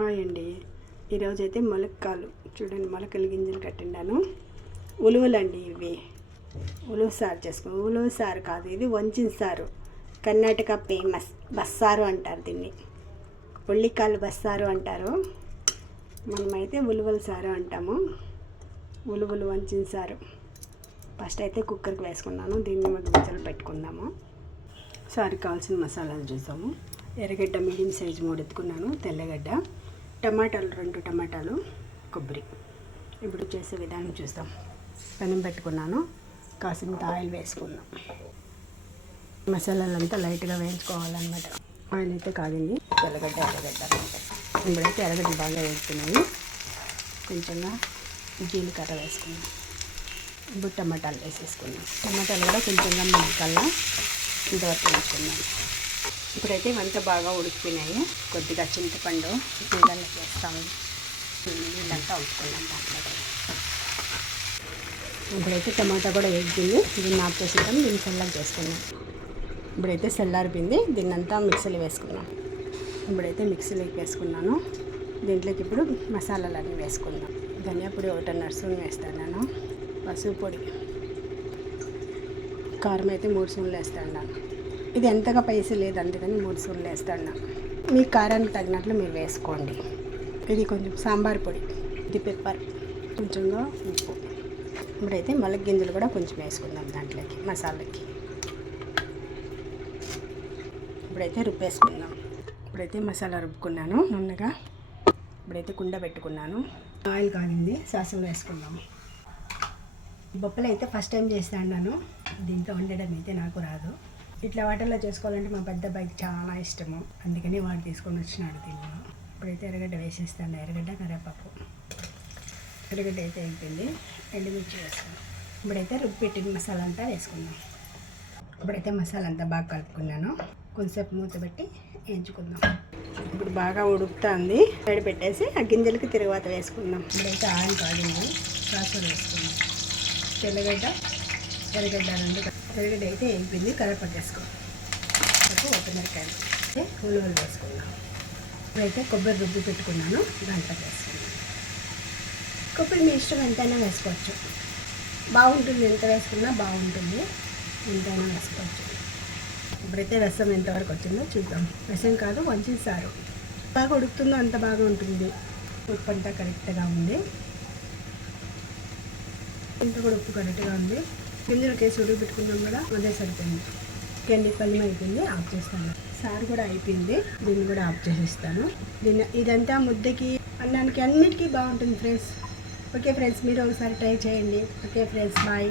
Hi అండి. ఈరోజైతే మొలక్కాలు చూడండి, మొలకలు గింజలు కట్టిండాను. ఉలువలండి ఇవి. ఉలువ సారు చేసుకున్నాం. ఉలువ సారు కాదు, ఇది వంచిన సారు. కర్ణాటక ఫేమస్ బస్సారు అంటారు దీన్ని. ఉల్లికాయలు బస్సారు అంటారు. మనమైతే ఉలువల సారు అంటాము. ఉలువలు వంచిన సారు. ఫస్ట్ అయితే కుక్కర్కి వేసుకున్నాను. దీన్ని గింజలు పెట్టుకుందాము. సారుకి కావాల్సిన మసాలాలు చూసాము. ఎర్రగడ్డ మీడియం సైజు 3 ఎత్తుకున్నాను, తెల్లగడ్డ, టమాటాలు 2 టమాటాలు, కొబ్బరి. ఇప్పుడు చేసే విధానం చూస్తాం. పెనం పెట్టుకున్నాను, కాసినంత ఆయిల్ వేసుకున్నాం. మసాలాలంతా లైట్గా వేయించుకోవాలన్నమాట. ఆయిల్ అయితే కాగింది. తెల్లగడ్డ ఎర్రగడ్డ ఇప్పుడైతే ఎర్రగడ్డ బాగా వేస్తున్నాయి. కొంచెంగా జీలకర్ర వేసుకున్నాం. ఇప్పుడు టమాటాలు వేసేసుకున్నాం. టమాటాలు కూడా కొంచెంగా మగ్గికల్లా ఇంతవరకు వేసుకున్నాం. ఇప్పుడైతే ఇవంతా బాగా ఉడికిపోయినాయి. కొద్దిగా చింతపండు నీళ్ళల్లో వేస్తాము. నీళ్ళంతా ఉడుకున్నాం దాంట్లో. ఇప్పుడైతే టమాటా కూడా వేగింది. దీన్ని ఆఫ్ చేసేద్దాం. దీన్ని చల్లగా చేసుకున్నాం. ఇప్పుడైతే చల్లారిపోయింది. దీన్ని అంతా మిక్సీలో వేసుకున్నాం. ఇప్పుడైతే మిక్సీలోకి వేసుకున్నాను. దీంట్లోకి ఇప్పుడు మసాలాలన్నీ వేసుకుందాం. ధనియా పొడి 1.5 స్పూన్ వేస్తాను. పసుపు పొడి, కారం అయితే 3 స్పూన్లు వేస్తాను. ఇది ఎంతగా పైసలు లేదు, అందుకని 3 స్పూన్లు వేస్తాను. మీ కారానికి తగినట్లు మీరు వేసుకోండి. ఇది కొంచెం సాంబార్ పొడి, ఇది పెప్పర్, కొంచెంగా ఉప్పు. ఇప్పుడైతే మొలక గింజలు కూడా కొంచెం వేసుకుందాం దాంట్లోకి, మసాలాకి. ఇప్పుడైతే రుబ్బేసుకుందాం. ఇప్పుడైతే మసాలా రుబ్బుకున్నాను నున్నగా. ఇప్పుడైతే కుండ పెట్టుకున్నాను. ఆయిల్ కాలింది, సాసులు వేసుకున్నాము. బొప్పలు అయితే ఫస్ట్ టైం చేస్తాను. దీంట్లో వండడం అయితే నాకు రాదు. ఇట్లా వాటర్లో చేసుకోవాలంటే మా పెద్ద అబ్బాయికి చాలా ఇష్టము, అందుకని వాడు తీసుకొని వచ్చినాడు దీన్ని. ఇప్పుడైతే ఎర్రగడ్డ వేసేస్తాను. ఎర్రగడ్డ, కరివేపాకు. ఎర్రగడ్డ అయితే అయిపోయింది. ఎండుమిర్చి వేస్తాను. ఇప్పుడైతే రుబ్బి పెట్టిన మసాలా అంతా వేసుకుందాం. ఇప్పుడైతే మసాలా అంతా బాగా కలుపుకున్నాను. కొంచెంసేపు మూత పెట్టి వేయించుకుందాం. ఇప్పుడు బాగా ఉడుకుతుంది. సైడ్ పెట్టేసి ఆ గింజలకి తిరుగువాత వేసుకుందాం. ఇప్పుడైతే ఆయిల్ కాగింది. సాసులు వేసుకుందాం. తెల్లగడ్డ, ఎర్రగడ్డ 2. ఎర్రగడ్డ అయితే అయిపోయింది. కరివేపాకు వేసుకోండి. మిరపకాయలు అయితే ఉలువలు వేసుకుందాం. ఇప్పుడైతే కొబ్బరి రుబ్బి పెట్టుకున్నాను, దాంట్లో వేసుకుందాం. కొబ్బరి మీ ఇష్టం ఎంతైనా వేసుకోవచ్చు, బాగుంటుంది. ఎంత వేసుకున్నా బాగుంటుంది, ఎంతైనా వేసుకోవచ్చు. ఇప్పుడైతే రసం ఎంతవరకు వచ్చిందో చూద్దాం. రసం కాదు, వంచిన సారు. బాగా ఉడుకుతుందో అంత బాగా ఉంటుంది. ఉప్పు అంతా కరెక్ట్గా ఉంది. ఇంత కూడా ఉప్పు కరెక్ట్గా ఉంది. గింజలు కేసి ఉడికి పెట్టుకున్నాం కూడా, అదే సరిపోయింది. కెండి పల్లి అయిపోయింది, ఆఫ్ చేస్తాను. సారు కూడా అయిపోయింది. దీన్ని కూడా ఆఫ్ చేసేస్తాను. ఇదంతా ముద్దకి, అన్నానికి, అన్నిటికీ బాగుంటుంది ఫ్రెండ్స్. ఓకే ఫ్రెండ్స్, మీరు ఒకసారి ట్రై చేయండి. Okay friends, bye.